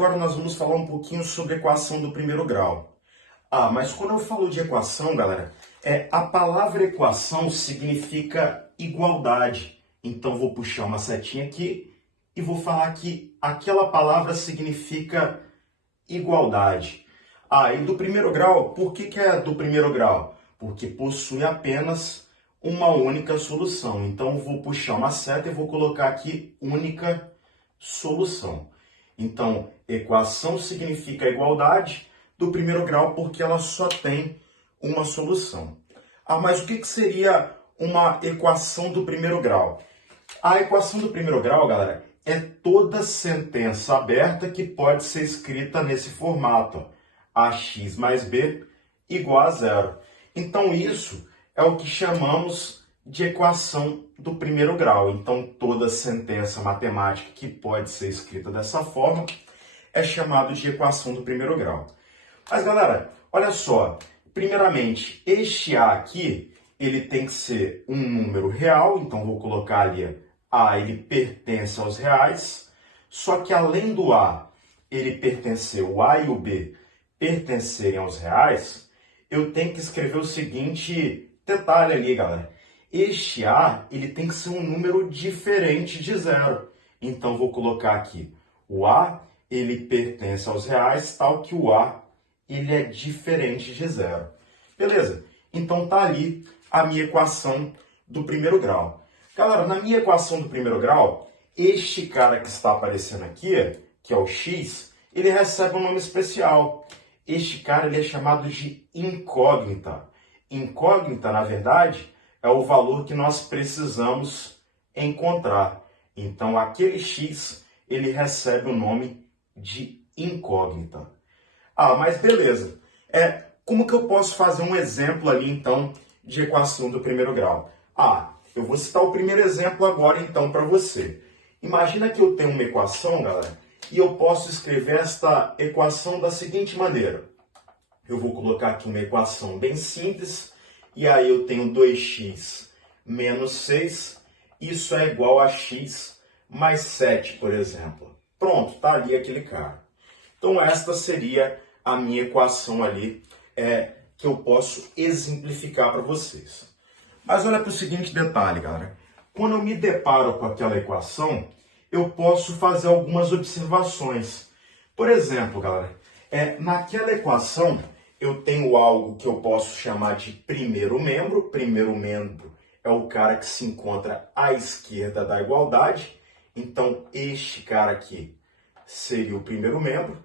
agora nós vamos falar um pouquinho sobre equação do primeiro grau. Mas quando eu falo de equação, galera, a palavra equação significa igualdade. Então vou puxar uma setinha aqui e vou falar que aquela palavra significa igualdade. E do primeiro grau, por que é do primeiro grau? Porque possui apenas uma única solução. Então eu vou puxar uma seta e vou colocar aqui única solução. Então, equação significa igualdade do primeiro grau porque ela só tem uma solução. Mas o que seria uma equação do primeiro grau? A equação do primeiro grau, galera, é toda sentença aberta que pode ser escrita nesse formato. Ax mais b igual a zero. Então, isso é o que chamamos de equação do primeiro grau. Então, toda sentença matemática que pode ser escrita dessa forma é chamado de equação do primeiro grau. Mas, galera, olha só. Primeiramente, este A aqui, ele tem que ser um número real. Então, vou colocar ali A, ele pertence aos reais. Só que, além do A, ele pertencer, o A e o B pertencerem aos reais, eu tenho que escrever o seguinte detalhe ali, galera. Este A, ele tem que ser um número diferente de zero. Então, vou colocar aqui o A, ele pertence aos reais, tal que o A, ele é diferente de zero. Beleza? Então, tá ali a minha equação do primeiro grau. Galera, na minha equação do primeiro grau, este cara que está aparecendo aqui, que é o x, ele recebe um nome especial. Este cara, ele é chamado de incógnita. Incógnita, na verdade, é o valor que nós precisamos encontrar. Então, aquele x, ele recebe o nome de incógnita. Mas beleza. Como que eu posso fazer um exemplo ali, então, de equação do primeiro grau? Eu vou citar o primeiro exemplo agora, então, para você. Imagina que eu tenho uma equação, galera, e eu posso escrever esta equação da seguinte maneira. Eu vou colocar aqui uma equação bem simples, e aí eu tenho 2x menos 6, isso é igual a x mais 7, por exemplo. Pronto, tá ali aquele cara. Então esta seria a minha equação ali, que eu posso exemplificar para vocês. Mas olha para o seguinte detalhe, galera. Quando eu me deparo com aquela equação, eu posso fazer algumas observações. Por exemplo, galera, naquela equação, eu tenho algo que eu posso chamar de primeiro membro. Primeiro membro é o cara que se encontra à esquerda da igualdade. Então, este cara aqui seria o primeiro membro.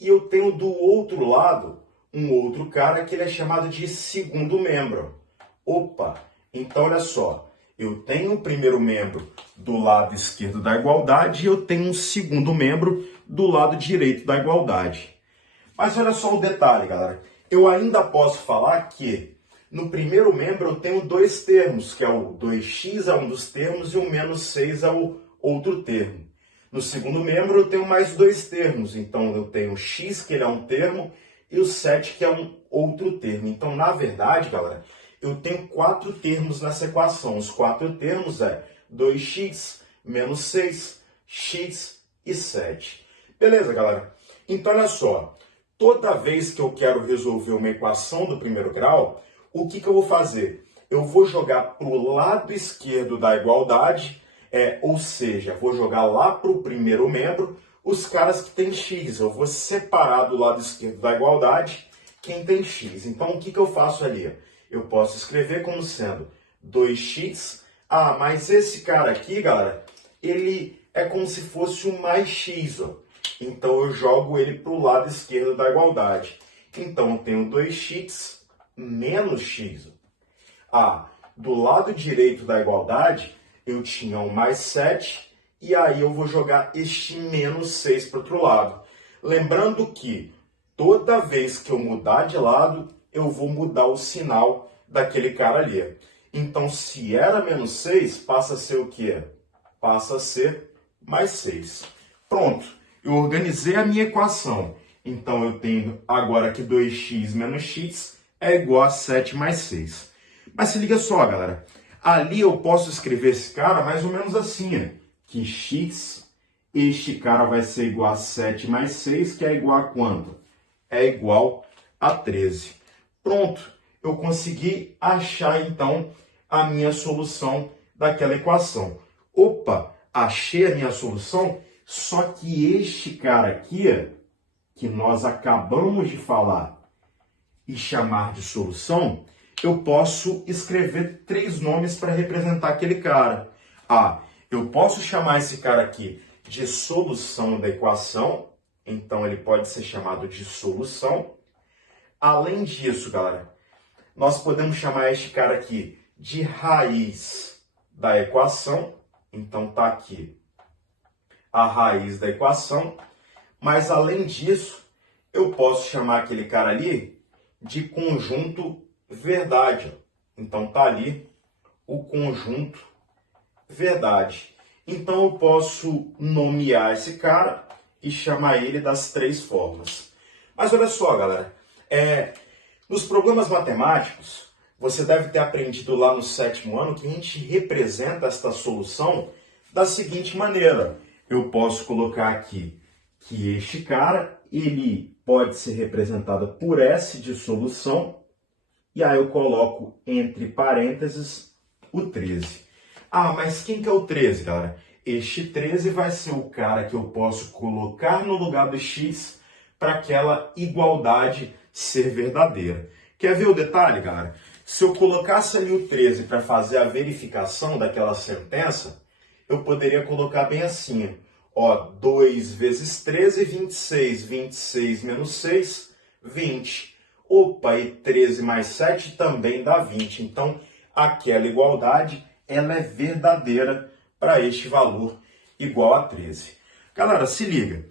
E eu tenho do outro lado um outro cara que ele é chamado de segundo membro. Então olha só. Eu tenho o primeiro membro do lado esquerdo da igualdade e eu tenho um segundo membro do lado direito da igualdade. Mas olha só o detalhe, galera. Eu ainda posso falar que no primeiro membro eu tenho dois termos, que é o 2x é um dos termos e o menos 6 é o outro termo. No segundo membro eu tenho mais dois termos, então eu tenho o x, que ele é um termo, e o 7, que é um outro termo. Então, na verdade, galera, eu tenho 4 termos nessa equação. Os 4 termos 2x menos 6, x e 7. Beleza, galera? Então, olha só. Toda vez que eu quero resolver uma equação do primeiro grau, o que eu vou fazer? Eu vou jogar para o lado esquerdo da igualdade, ou seja, vou jogar lá para o primeiro membro os caras que têm x. Eu vou separar do lado esquerdo da igualdade quem tem x. Então, o que eu faço ali? Eu posso escrever como sendo 2x. Mas esse cara aqui, galera, ele é como se fosse um mais x, ó. Então, eu jogo ele para o lado esquerdo da igualdade. Então, eu tenho 2x menos x. Do lado direito da igualdade, eu tinha um mais 7. E aí, eu vou jogar este menos 6 para o outro lado. Lembrando que, toda vez que eu mudar de lado, eu vou mudar o sinal daquele cara ali. Então, se era menos 6, passa a ser o quê? Passa a ser mais 6. Pronto. Eu organizei a minha equação. Então, eu tenho agora que 2x menos x é igual a 7 mais 6. Mas se liga só, galera. Ali eu posso escrever esse cara mais ou menos assim, que x Este cara vai ser igual a 7 mais 6, que é igual a quanto? É igual a 13. Pronto, eu consegui achar então a minha solução daquela equação. Opa, achei a minha solução, só que este cara aqui, que nós acabamos de falar e chamar de solução, eu posso escrever 3 nomes para representar aquele cara. Eu posso chamar esse cara aqui de solução da equação, então ele pode ser chamado de solução. Além disso, galera, nós podemos chamar este cara aqui de raiz da equação, então tá aqui a raiz da equação, mas além disso, eu posso chamar aquele cara ali de conjunto verdade. Então tá ali o conjunto verdade. Então eu posso nomear esse cara e chamar ele das 3 formas. Mas olha só, galera, nos problemas matemáticos, você deve ter aprendido lá no 7º ano que a gente representa esta solução da seguinte maneira. Eu posso colocar aqui que este cara, ele pode ser representado por S de solução, e aí eu coloco entre parênteses o 13. Mas quem que é o 13, galera? Este 13 vai ser o cara que eu posso colocar no lugar do x para aquela igualdade ser verdadeira. Quer ver o detalhe, galera? Se eu colocasse ali o 13 para fazer a verificação daquela sentença, eu poderia colocar bem assim, 2 vezes 13, 26. 26 menos 6, 20. Opa, e 13 mais 7 também dá 20. Então, aquela igualdade, ela é verdadeira para este valor igual a 13. Galera, se liga.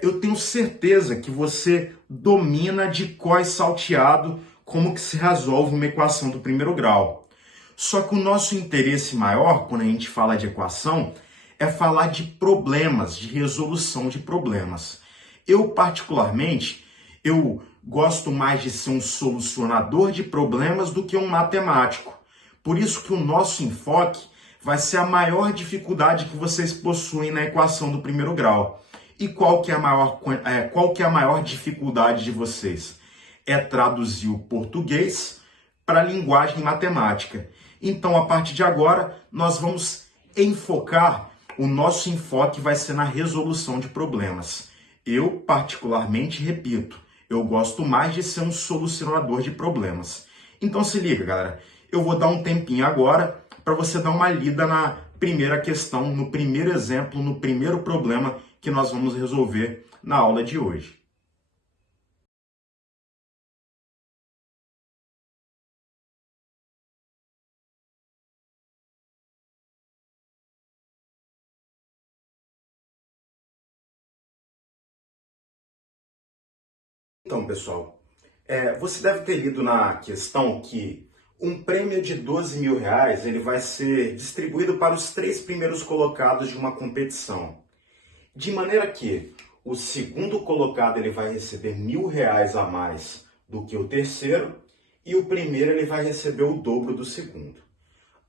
Eu tenho certeza que você domina de cor e salteado como que se resolve uma equação do primeiro grau. Só que o nosso interesse maior, quando a gente fala de equação, é falar de problemas, de resolução de problemas. Eu, particularmente, eu gosto mais de ser um solucionador de problemas do que um matemático. Por isso que o nosso enfoque vai ser a maior dificuldade que vocês possuem na equação do primeiro grau. E qual que é a maior dificuldade de vocês? É traduzir o português para a linguagem matemática. Então, a partir de agora, nós vamos enfocar, o nosso enfoque vai ser na resolução de problemas. Eu, particularmente, repito, eu gosto mais de ser um solucionador de problemas. Então, se liga, galera. Eu vou dar um tempinho agora para você dar uma lida na primeira questão, no primeiro exemplo, no primeiro problema que nós vamos resolver na aula de hoje. Então, pessoal, você deve ter lido na questão que um prêmio de 12 mil reais ele vai ser distribuído para os 3 primeiros colocados de uma competição. De maneira que o segundo colocado ele vai receber R$ 1.000 a mais do que o terceiro e o primeiro ele vai receber o dobro do segundo.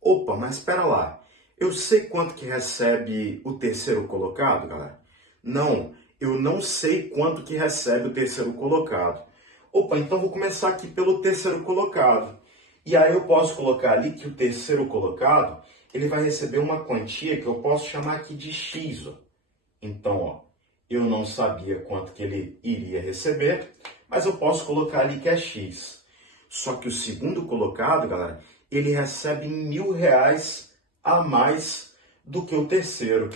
Opa, mas espera lá. Eu sei quanto que recebe o terceiro colocado, galera? Não, eu não sei quanto que recebe o terceiro colocado. Opa, então vou começar aqui pelo terceiro colocado. E aí eu posso colocar ali que o terceiro colocado, ele vai receber uma quantia que eu posso chamar aqui de X. Então, eu não sabia quanto que ele iria receber, mas eu posso colocar ali que é X. Só que o segundo colocado, galera, ele recebe R$ 1.000 a mais do que o terceiro.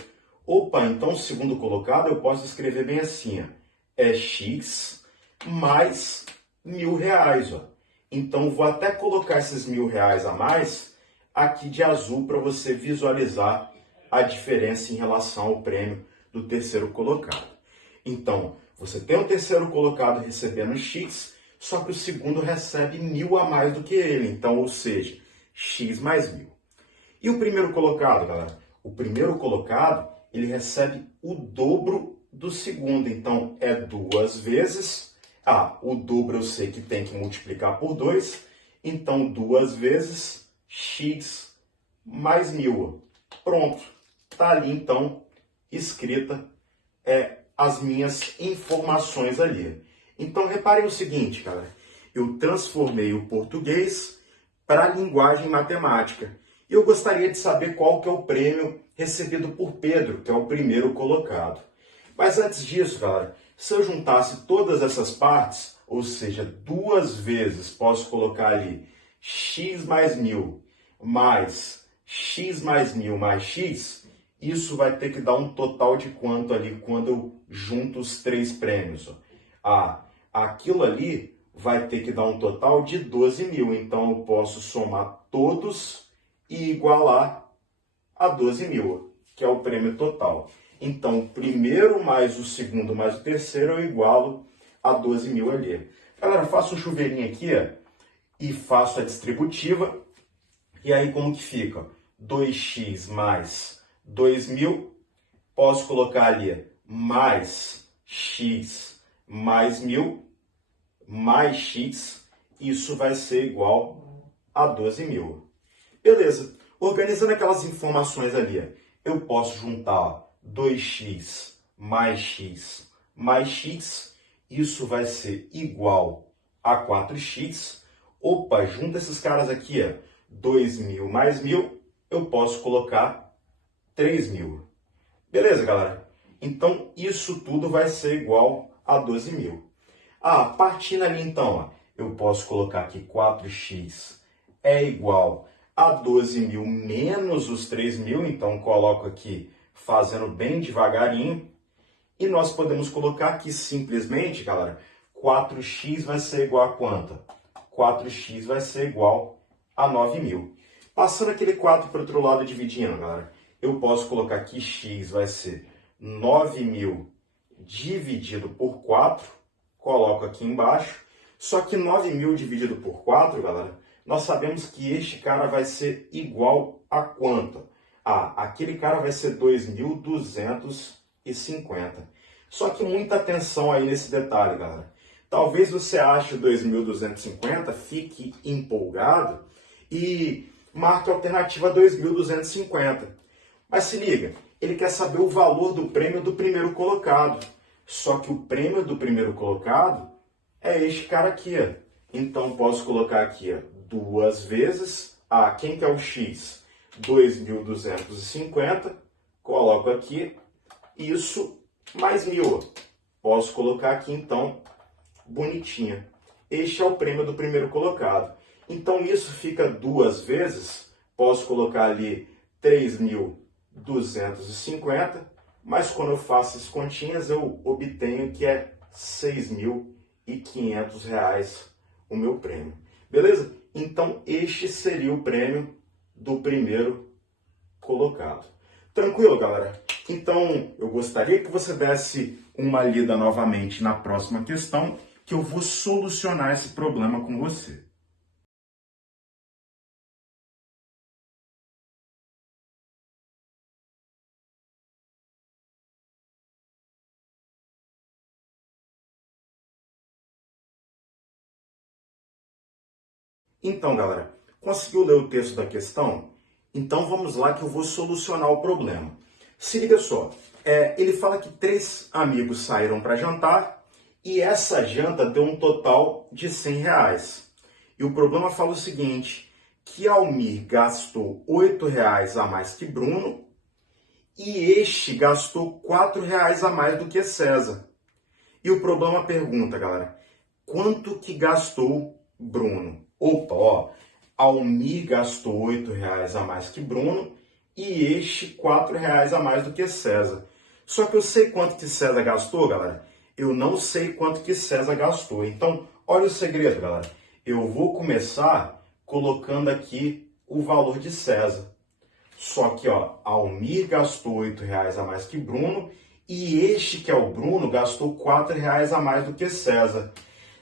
Opa, então o segundo colocado eu posso escrever bem assim, é X mais R$ 1.000. Então, vou até colocar esses R$ 1.000 a mais aqui de azul para você visualizar a diferença em relação ao prêmio do terceiro colocado. Então, você tem o terceiro colocado recebendo X, só que o segundo recebe 1.000 a mais do que ele. Então, ou seja, X mais 1.000. E o primeiro colocado, galera? O primeiro colocado, ele recebe o dobro do segundo. Então, é 2 vezes... o dobro eu sei que tem que multiplicar por 2. Então, 2 vezes X mais 1.000. Pronto. Está ali, então, escrita as minhas informações ali. Então, reparem o seguinte, galera. Eu transformei o português para a linguagem matemática. E eu gostaria de saber qual que é o prêmio recebido por Pedro, que é o primeiro colocado. Mas antes disso, galera, se eu juntasse todas essas partes, ou seja, 2 vezes posso colocar ali x mais 1000 mais x mais 1000 mais x, isso vai ter que dar um total de quanto ali quando eu junto os 3 prêmios? Aquilo ali vai ter que dar um total de 12.000. Então eu posso somar todos e igualar a 12.000, que é o prêmio total. Então, o primeiro mais o segundo mais o terceiro eu igualo a 12.000 ali. Galera, faço um chuveirinho aqui e faço a distributiva. E aí como que fica? 2x mais 2.000, posso colocar ali mais x mais 1.000 mais x, isso vai ser igual a 12.000. Beleza, organizando aquelas informações ali, eu posso juntar 2x mais x, isso vai ser igual a 4x. Opa, junta esses caras aqui, 2.000 mais 1.000, eu posso colocar 3.000. Beleza, galera? Então, isso tudo vai ser igual a 12.000. Partindo ali então, eu posso colocar aqui 4x é igual a 12.000 menos os 3.000, então coloco aqui fazendo bem devagarinho. E nós podemos colocar aqui simplesmente, galera, 4x vai ser igual a quanto? 4x vai ser igual a 9.000. Passando aquele 4 para o outro lado dividindo, galera, eu posso colocar aqui x vai ser 9.000 dividido por 4, coloco aqui embaixo. Só que 9.000 dividido por 4, galera, nós sabemos que este cara vai ser igual a quanto? Aquele cara vai ser 2.250. Só que muita atenção aí nesse detalhe, galera. Talvez você ache 2.250, fique empolgado e marque a alternativa 2.250. Mas se liga, ele quer saber o valor do prêmio do primeiro colocado. Só que o prêmio do primeiro colocado é este cara aqui. Então, posso colocar aqui 2 vezes. Quem que é o x? 2.250. Coloco aqui. Isso mais 1.000. Posso colocar aqui, então, bonitinha. Este é o prêmio do primeiro colocado. Então, isso fica 2 vezes. Posso colocar ali 3.250. Mas quando eu faço as continhas, eu obtenho que é R$6.500 o meu prêmio. Beleza? Então, este seria o prêmio do primeiro colocado. Tranquilo, galera? Então, eu gostaria que você desse uma lida novamente na próxima questão, que eu vou solucionar esse problema com você. Então, galera, conseguiu ler o texto da questão? Então vamos lá que eu vou solucionar o problema. Se liga só, ele fala que 3 amigos saíram para jantar e essa janta deu um total de R$100. E o problema fala o seguinte, que Almir gastou R$8 a mais que Bruno e este gastou R$4 a mais do que César. E o problema pergunta, galera, quanto que gastou Bruno? Opa, Almir gastou R$8 a mais que Bruno e este R$4 a mais do que César. Só que eu sei quanto que César gastou, galera. Eu não sei quanto que César gastou. Então, olha o segredo, galera. Eu vou começar colocando aqui o valor de César. Só que, Almir gastou R$8 a mais que Bruno e este, que é o Bruno, gastou R$4 a mais do que César.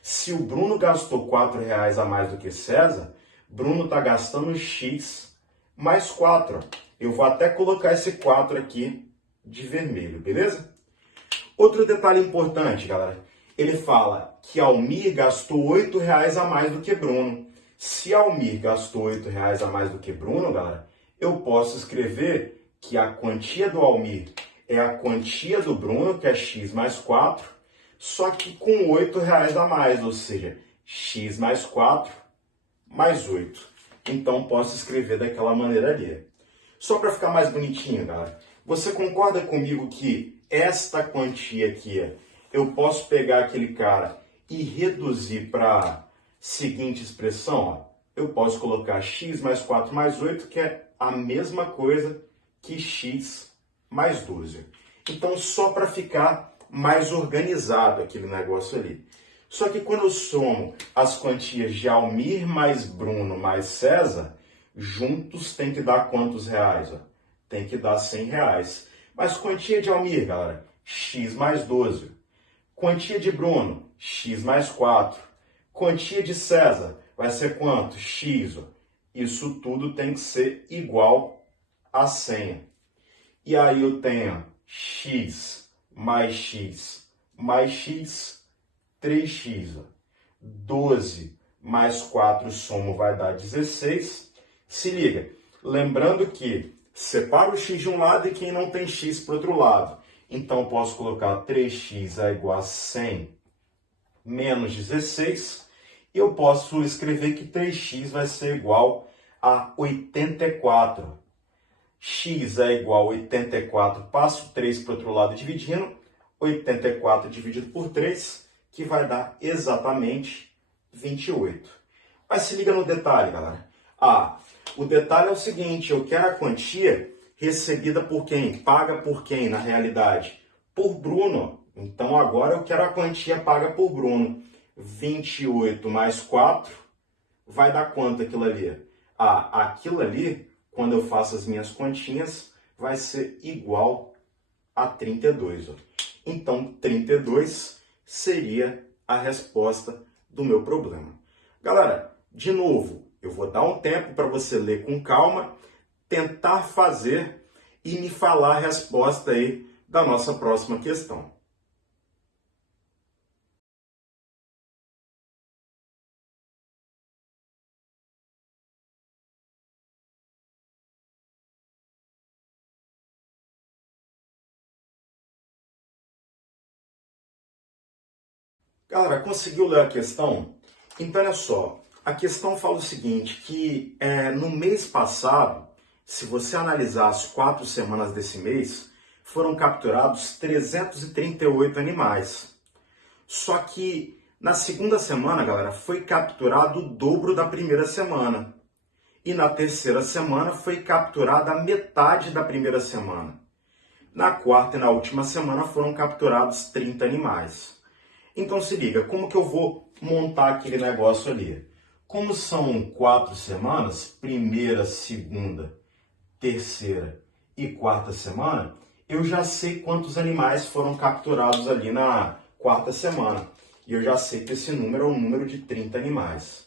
Se o Bruno gastou R$4 a mais do que César, Bruno está gastando x mais 4. Eu vou até colocar esse 4 aqui de vermelho, beleza? Outro detalhe importante, galera. Ele fala que Almir gastou R$8 a mais do que Bruno. Se Almir gastou R$8 a mais do que Bruno, galera, eu posso escrever que a quantia do Almir é a quantia do Bruno, que é x mais 4, só que com R$8 a mais, ou seja, x mais 4 mais 8. Então, posso escrever daquela maneira ali. Só para ficar mais bonitinho, galera, você concorda comigo que esta quantia aqui, eu posso pegar aquele cara e reduzir para a seguinte expressão? Ó. Eu posso colocar x mais 4 mais 8, que é a mesma coisa que x mais 12. Então, só para ficar mais organizado aquele negócio ali. Só que quando eu somo as quantias de Almir mais Bruno mais César, juntos tem que dar quantos reais? Ó? Tem que dar R$100. Mas quantia de Almir, galera? X mais 12. Quantia de Bruno? X mais 4. Quantia de César? Vai ser quanto? X. Ó. Isso tudo tem que ser igual a 100. E aí eu tenho x mais x mais x, 3x. 12 mais 4 somo vai dar 16. Se liga, lembrando que separa o x de um lado e quem não tem x para o outro lado. Então, posso colocar 3x é igual a 100 menos 16. E eu posso escrever que 3x vai ser igual a 84. X é igual a 84, passo 3 para o outro lado dividindo. 84 dividido por 3, que vai dar exatamente 28. Mas se liga no detalhe, galera. O detalhe é o seguinte, eu quero a quantia recebida por quem? Paga por quem, na realidade? Por Bruno. Então, agora eu quero a quantia paga por Bruno. 28 mais 4 vai dar quanto aquilo ali? Aquilo ali, quando eu faço as minhas continhas, vai ser igual a 32. Ó. Então, 32 seria a resposta do meu problema. Galera, de novo, eu vou dar um tempo para você ler com calma, tentar fazer e me falar a resposta aí da nossa próxima questão. Galera, conseguiu ler a questão? Então, olha só, a questão fala o seguinte, que no mês passado, se você analisar as 4 semanas desse mês, foram capturados 338 animais. Só que na segunda semana, galera, foi capturado o dobro da primeira semana. E na terceira semana foi capturada a metade da primeira semana. Na quarta e na última semana foram capturados 30 animais. Então se liga, como que eu vou montar aquele negócio ali? Como são 4 semanas, primeira, segunda, terceira e quarta semana, eu já sei quantos animais foram capturados ali na quarta semana. E eu já sei que esse número é um número de 30 animais.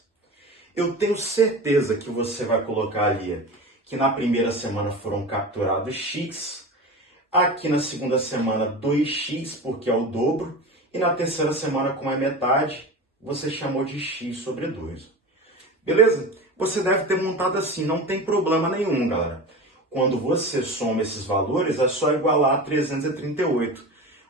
Eu tenho certeza que você vai colocar ali que na primeira semana foram capturados X, aqui na segunda semana 2x, porque é o dobro, e na terceira semana, como é metade, você chamou de x sobre 2. Beleza? Você deve ter montado assim, não tem problema nenhum, galera. Quando você soma esses valores, é só igualar a 338.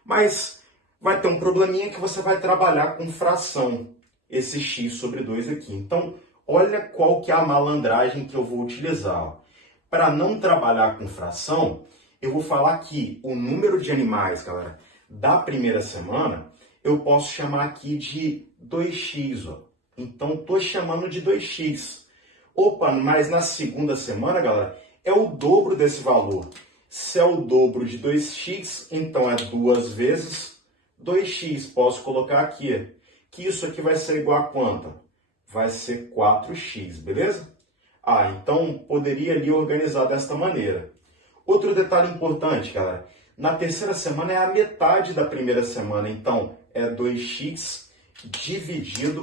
Mas vai ter um probleminha que você vai trabalhar com fração, esse x sobre 2 aqui. Então, olha qual que é a malandragem que eu vou utilizar. Para não trabalhar com fração, eu vou falar que o número de animais, galera, da primeira semana, eu posso chamar aqui de 2x. Ó. Então, estou chamando de 2x. Opa, mas na segunda semana, galera, é o dobro desse valor. Se é o dobro de 2x, então é 2 vezes 2x. Posso colocar aqui, que isso aqui vai ser igual a quanto? Vai ser 4x, beleza? Então poderia ali organizar desta maneira. Outro detalhe importante, galera. Na terceira semana é a metade da primeira semana, então é 2x dividido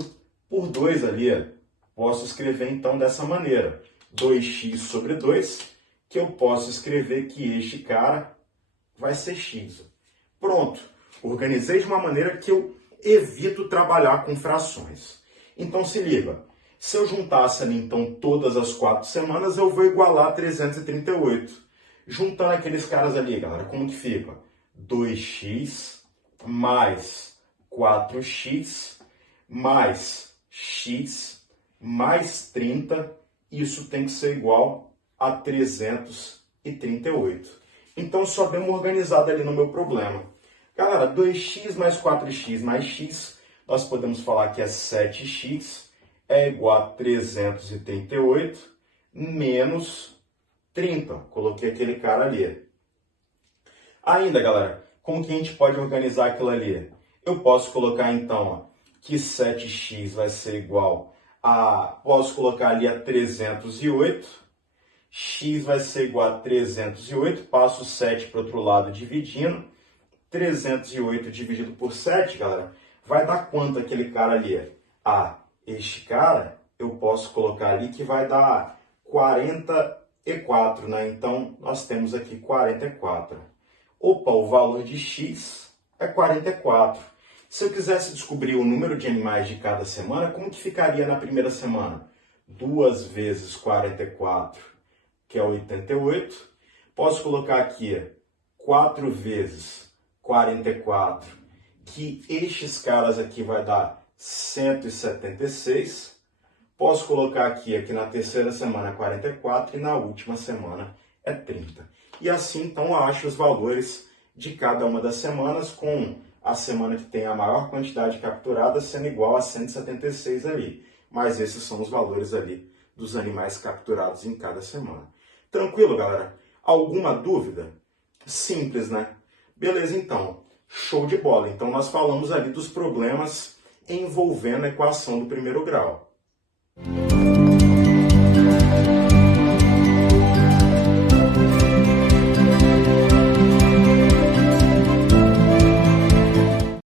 por 2 ali. Posso escrever então dessa maneira, 2x sobre 2, que eu posso escrever que este cara vai ser x. Pronto, organizei de uma maneira que eu evito trabalhar com frações. Então se liga, se eu juntasse ali então todas as 4 semanas, eu vou igualar 338. Juntando aqueles caras ali, galera, como que fica? 2x mais 4x mais x mais 30, isso tem que ser igual a 338. Então, só dei uma organizada ali no meu problema. Galera, 2x mais 4x mais x, nós podemos falar que é 7x, é igual a 338 menos 30. Coloquei aquele cara ali. Ainda, galera, como que a gente pode organizar aquilo ali? Eu posso colocar, então, ó, que 7x vai ser igual a... Posso colocar ali a 308. X vai ser igual a 308. Passo o 7 para o outro lado dividindo. 308 dividido por 7, galera, vai dar quanto aquele cara ali? Este cara, eu posso colocar ali que vai dar 44, né? Então, nós temos aqui 44. Opa, o valor de x é 44. Se eu quisesse descobrir o número de animais de cada semana, como que ficaria na primeira semana? 2 vezes 44, que é 88. Posso colocar aqui 4 vezes 44, que estes caras aqui vai dar 176. Posso colocar aqui na terceira semana 44 e na última semana é 30. E assim, então, eu acho os valores de cada uma das semanas, com a semana que tem a maior quantidade capturada sendo igual a 176 ali. Mas esses são os valores ali dos animais capturados em cada semana. Tranquilo, galera? Alguma dúvida? Simples, né? Beleza, então. Show de bola. Então, nós falamos ali dos problemas envolvendo a equação do primeiro grau.